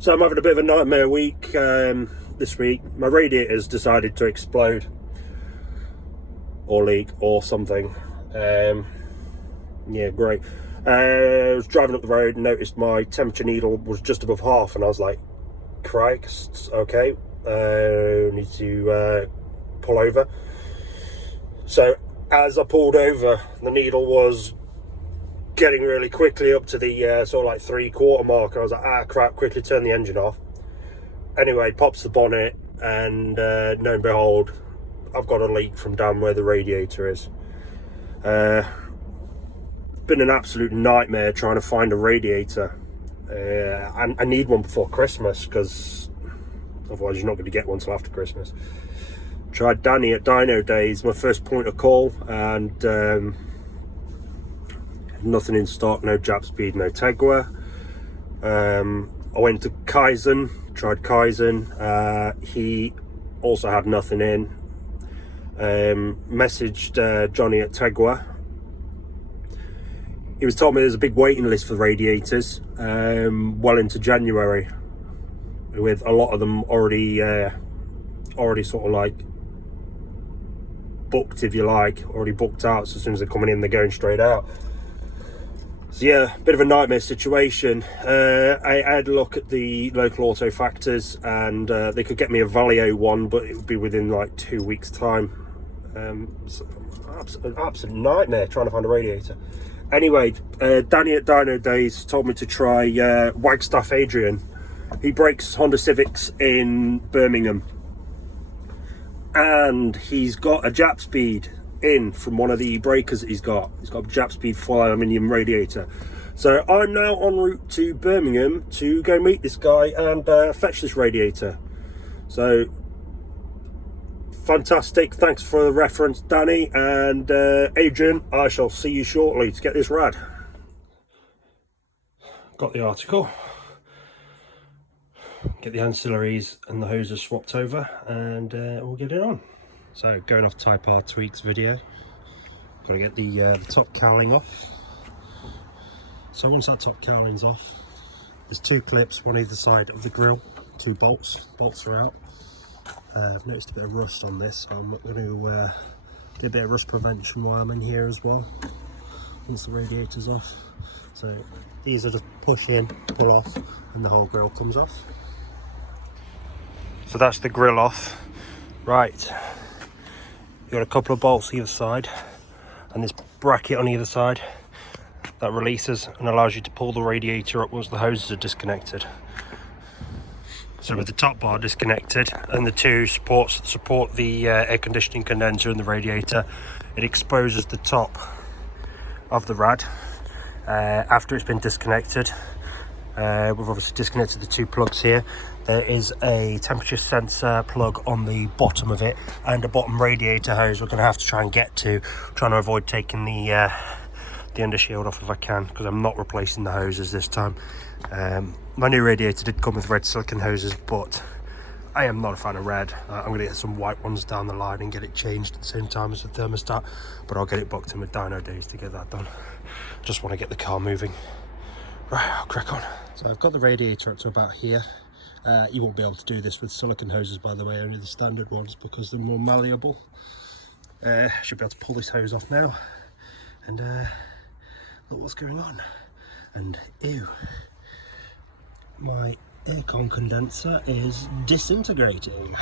So I'm having a bit of a nightmare week this week. My radiator's decided to explode or leak or something. Yeah, great. I was driving up the road and noticed my temperature needle was just above half, and I was like, Christ, okay, need to pull over. So as I pulled over, the needle was getting really quickly up to the sort of like 3/4 mark, and I was like, ah crap, quickly turn the engine off. Anyway, pops the bonnet, and lo and behold, I've got a leak from down where the radiator is. Been an absolute nightmare trying to find a radiator. I need one before Christmas, because otherwise you're not going to get one till after Christmas. Tried Danny at Dino Days, my first point of call, and nothing in stock, no Jap speed, no Tegwa. I went to Kaizen, tried Kaizen, he also had nothing in. Messaged Johnny at Tegwa. He was told me there's a big waiting list for radiators well into January, with a lot of them already sort of like booked, if you like, already booked out. So as soon as they're coming in, they're going straight out. So yeah, bit of a nightmare situation. I had a look at the local auto factors, and they could get me a Valio one, but it would be within like 2 weeks time. So absolute nightmare trying to find a radiator. Anyway, Danny at Dino Days told me to try Wagstaff Adrian. He breaks Honda Civics in Birmingham, and he's got a Jap speed in from one of the breakers that he's got a Jap speed full aluminium radiator. So I'm now en route to Birmingham to go meet this guy and fetch this radiator. So fantastic, thanks for the reference, Danny, and Adrian, I shall see you shortly to get this rad. Got the article, get the ancillaries and the hoses swapped over, and we'll get it on. So going off Type R tweaks video, got to get the top cowling off. So once that top cowling's off, there's 2 clips, one either side of the grill, 2 bolts are out. I've noticed a bit of rust on this, so I'm going to get a bit of rust prevention while I'm in here as well, once the radiator's off. So these are just push in, pull off, and the whole grill comes off. So that's the grill off. Right, you've got a couple of bolts either side, and this bracket on either side that releases and allows you to pull the radiator up once the hoses are disconnected. So with the top bar disconnected and the 2 supports that support the air conditioning condenser and the radiator, it exposes the top of the rad after it's been disconnected. We've obviously disconnected the 2 plugs here. There is a temperature sensor plug on the bottom of it and a bottom radiator hose we're going to have to try and get to, trying to avoid taking the undershield off if I can, because I'm not replacing the hoses this time. My new radiator did come with red silicone hoses, but I am not a fan of red. I'm going to get some white ones down the line and get it changed at the same time as the thermostat, but I'll get it booked in with Dino Days to get that done. Just want to get the car moving. Right, I'll crack on. So I've got the radiator up to about here. You won't be able to do this with silicone hoses, by the way, only the standard ones, because they're more malleable. Should be able to pull this hose off now, and look what's going on. And ew, my aircon condenser is disintegrating.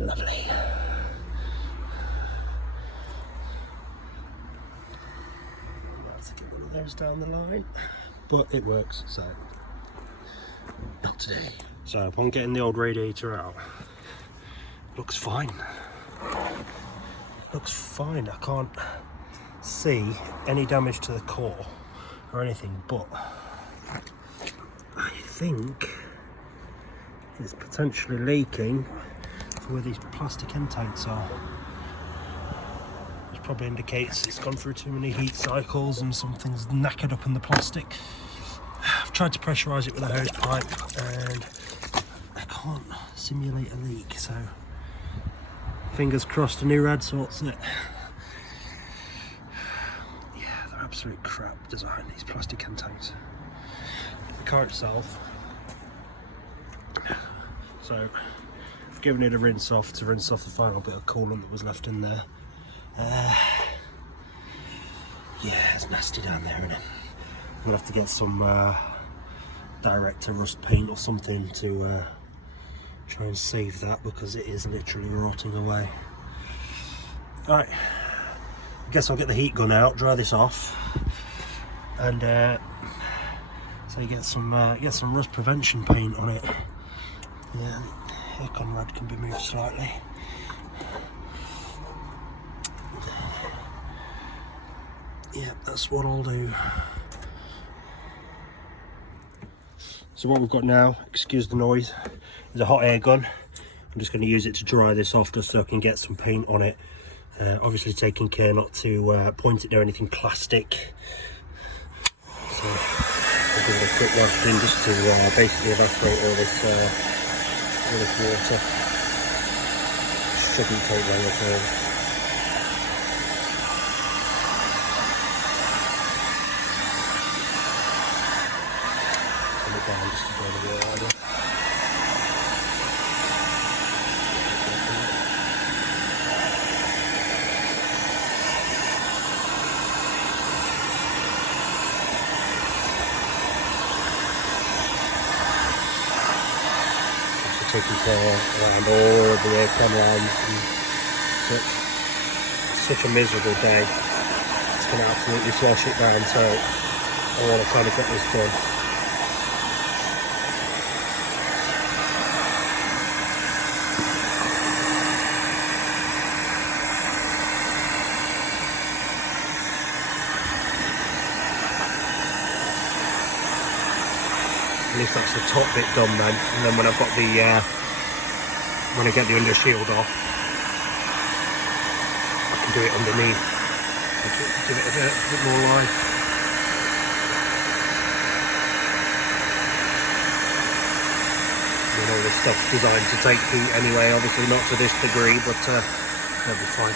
Lovely. I'll have to get one of those down the line, but it works, so not today. So upon getting the old radiator out, looks fine. Looks fine. I can't see any damage to the core or anything, but I think it's potentially leaking where these plastic intakes are. Which probably indicates it's gone through too many heat cycles and something's knackered up in the plastic. I've tried to pressurise it with a hose pipe and I can't simulate a leak, so fingers crossed a new rad sorts it. Yeah, they're absolute crap design, these plastic intakes. The car itself So I've given it a rinse off to rinse off the final bit of coolant that was left in there. Yeah, it's nasty down there, isn't it? I'm gonna have to get some Director rust paint or something to try and save that, because it is literally rotting away. Alright, I guess I'll get the heat gun out, dry this off, and so you get some rust prevention paint on it. Yeah, the aircon rod can be moved slightly. Yeah, that's what I'll do. So what we've got now, excuse the noise, is a hot air gun. I'm just going to use it to dry this off, just so I can get some paint on it. Obviously taking care not to point it near anything plastic. So I'll give it a quick wash in, just to basically evaporate all this water. Shouldn't take long at all. Turn it down just to burn the water. Taking care around all of the aircon lines and such a miserable day. It's going to absolutely slosh it down, so I want to try to get this done. At least that's the top bit done then, and then when I've got the when I get the under shield off, I can do it underneath, give it a bit more life. I mean, all this stuff's designed to take heat anyway, obviously not to this degree, but it'll be fine.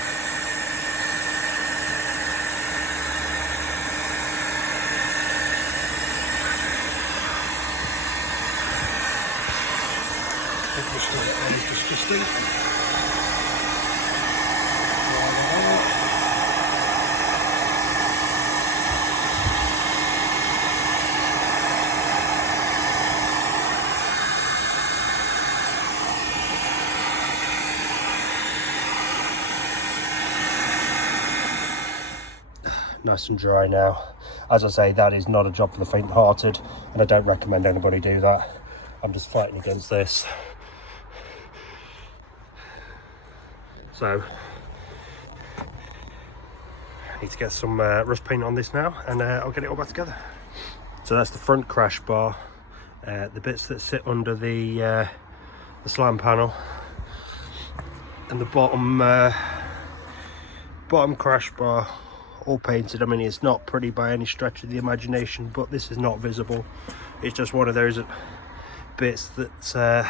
Nice and dry now. As I say, that is not a job for the faint-hearted, and I don't recommend anybody do that. I'm just fighting against this. So I need to get some rust paint on this now, and I'll get it all back together. So that's the front crash bar, the bits that sit under the slam panel, and the bottom crash bar, all painted. I mean, it's not pretty by any stretch of the imagination, but this is not visible. It's just one of those bits that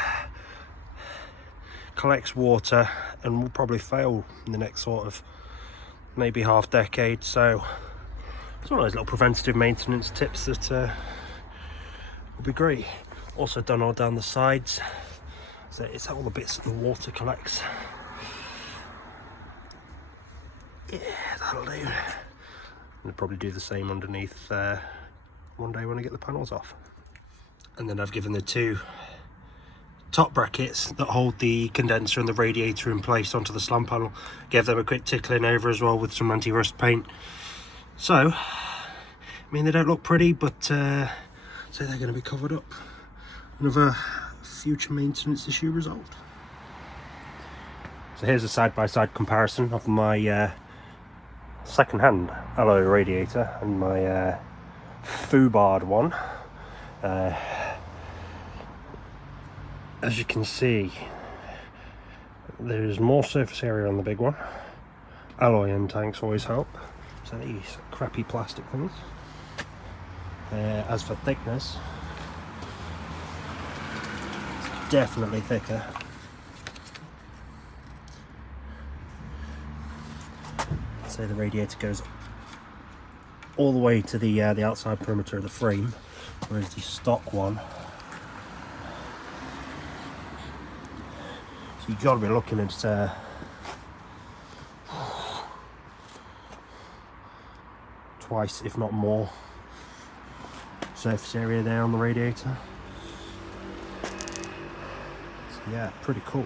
collects water and will probably fail in the next sort of maybe half decade. So it's one of those little preventative maintenance tips that will be great. Also done all down the sides, so it's all the bits that the water collects. Yeah, that'll do. I'll probably do the same underneath one day when I get the panels off. And then I've given the two top brackets that hold the condenser and the radiator in place onto the slam panel, gave them a quick tickling over as well with some anti-rust paint. So I mean, they don't look pretty, but so they're going to be covered up. Another future maintenance issue resolved. So here's a side-by-side comparison of my second-hand alloy radiator and my Fubard one. As you can see, there's more surface area on the big one. Alloy end tanks always help. So these crappy plastic things. As for thickness, it's definitely thicker. So the radiator goes all the way to the outside perimeter of the frame, whereas the stock one you've got to be looking at twice, if not more, surface area there on the radiator. So yeah, pretty cool.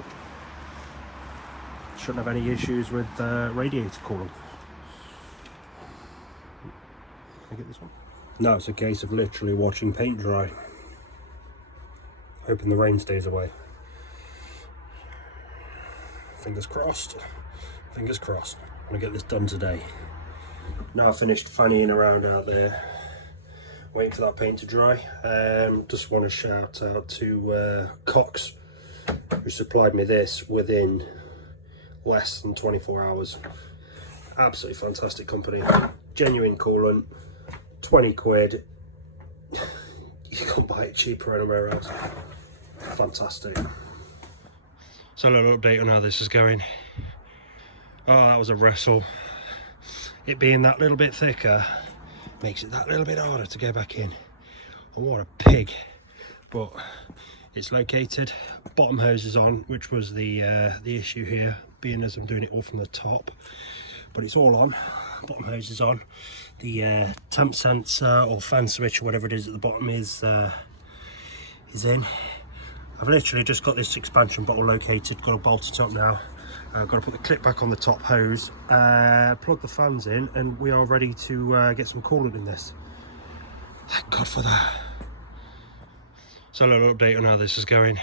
Shouldn't have any issues with radiator cooling. Can I get this one? Now it's a case of literally watching paint dry. Hoping the rain stays away. Fingers crossed. Fingers crossed. I'm gonna get this done today. Now I finished fannying around out there, waiting for that paint to dry. Just want to shout out to Cox, who supplied me this within less than 24 hours. Absolutely fantastic company. Genuine coolant, 20 quid. You can't buy it cheaper anywhere else. Fantastic. So a little update on how this is going. Oh, that was a wrestle. It being that little bit thicker makes it that little bit harder to go back in. And what a pig. But it's located. Bottom hose is on, which was the issue here, being as I'm doing it all from the top. But it's all on. Bottom hose is on. The temp sensor or fan switch or whatever it is at the bottom is in. I've literally just got this expansion bottle located, got to bolt it up now. I've got to put the clip back on the top hose, plug the fans in, and we are ready to get some coolant in this. Thank God for that. So a little update on how this is going.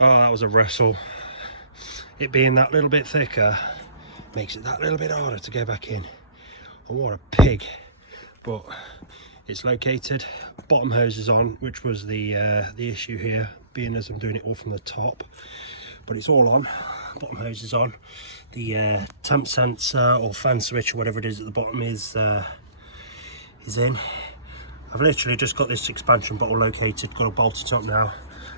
Oh, that was a wrestle. It being that little bit thicker makes it that little bit harder to go back in. And what a pig. But it's located. Bottom hose is on, which was the issue here, being as I'm doing it all from the top. But it's all on. Bottom hose is on. The temp sensor or fan switch or whatever it is at the bottom is in. I've literally just got this expansion bottle located, got to bolt it up now.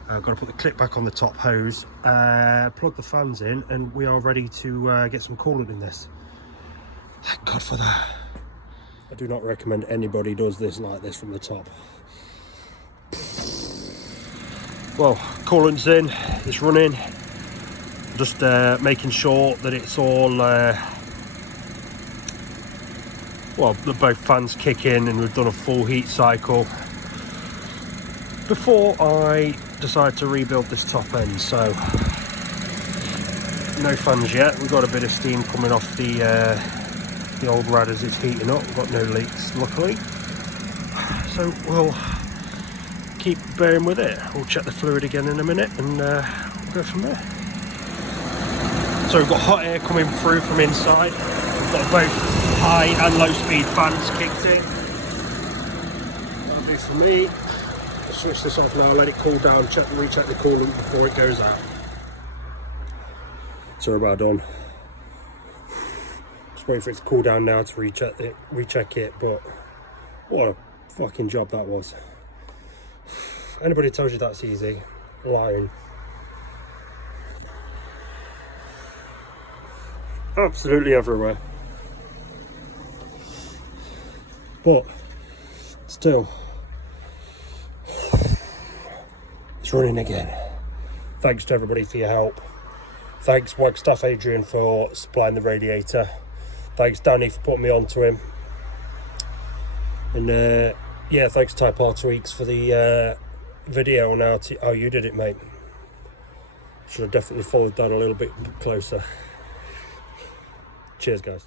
I've got to put the clip back on the top hose, plug the fans in, and we are ready to get some coolant in this. Thank God for that. I do not recommend anybody does this like this from the top. Well, coolant's in, it's running. Just making sure that it's all, well, both fans kick in and we've done a full heat cycle before I decide to rebuild this top end. So no fans yet. We've got a bit of steam coming off the old rad as it's heating up. We've got no leaks, luckily. So we'll keep bearing with it. We'll check the fluid again in a minute and we'll go from there. So we've got hot air coming through from inside. We've got both high and low speed fans kicked in. That'll do for me. I'll switch this off now, let it cool down, recheck the coolant before it goes out. So we're about done. Just waiting for it to cool down now to recheck it, but what a fucking job that was. Anybody tells you that's easy, lying. Absolutely everywhere. But still, it's running again. Thanks to everybody for your help. Thanks Wagstaff Adrian for supplying the radiator. Thanks Danny for putting me onto him. And yeah, thanks Type R Tweaks for the video on how you did it, mate. Should have definitely followed that a little bit closer. Cheers, guys.